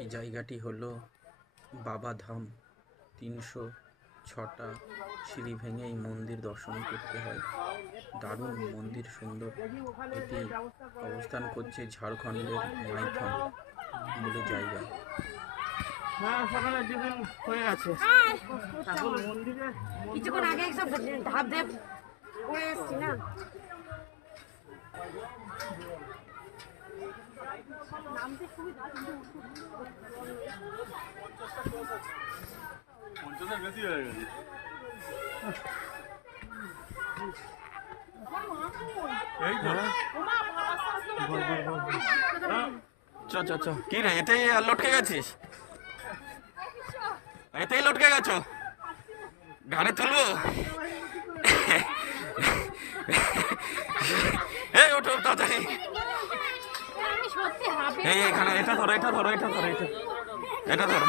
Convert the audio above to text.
এই জায়গাটি হলো বাবাধাম। ৩০৬টা সিঁড়ি ভেঙে এই মন্দির দর্শন করতে হয়। দারুণ মন্দির, সুন্দর। এটি অবস্থান করছে ঝাড়খণ্ডের মাইথন বলে জায়গায়। সকালে টিফিন হয়ে গেছে। এখন মন্দিরে কিছুক্ষণ আগে সব ধাপ ধাপ করে এসছি না। নামতে সুবিধা বেশি হয়ে গেছে। কি রে, এতেই লটকে গেছিস? এতেই লটকে গেছো? ঘাড়ে তুলবো? এই ওঠো তাড়াতাড়ি। এই এখানে এটা ধরো, এটা ধরো, এটা ধরো, এটা ধরো।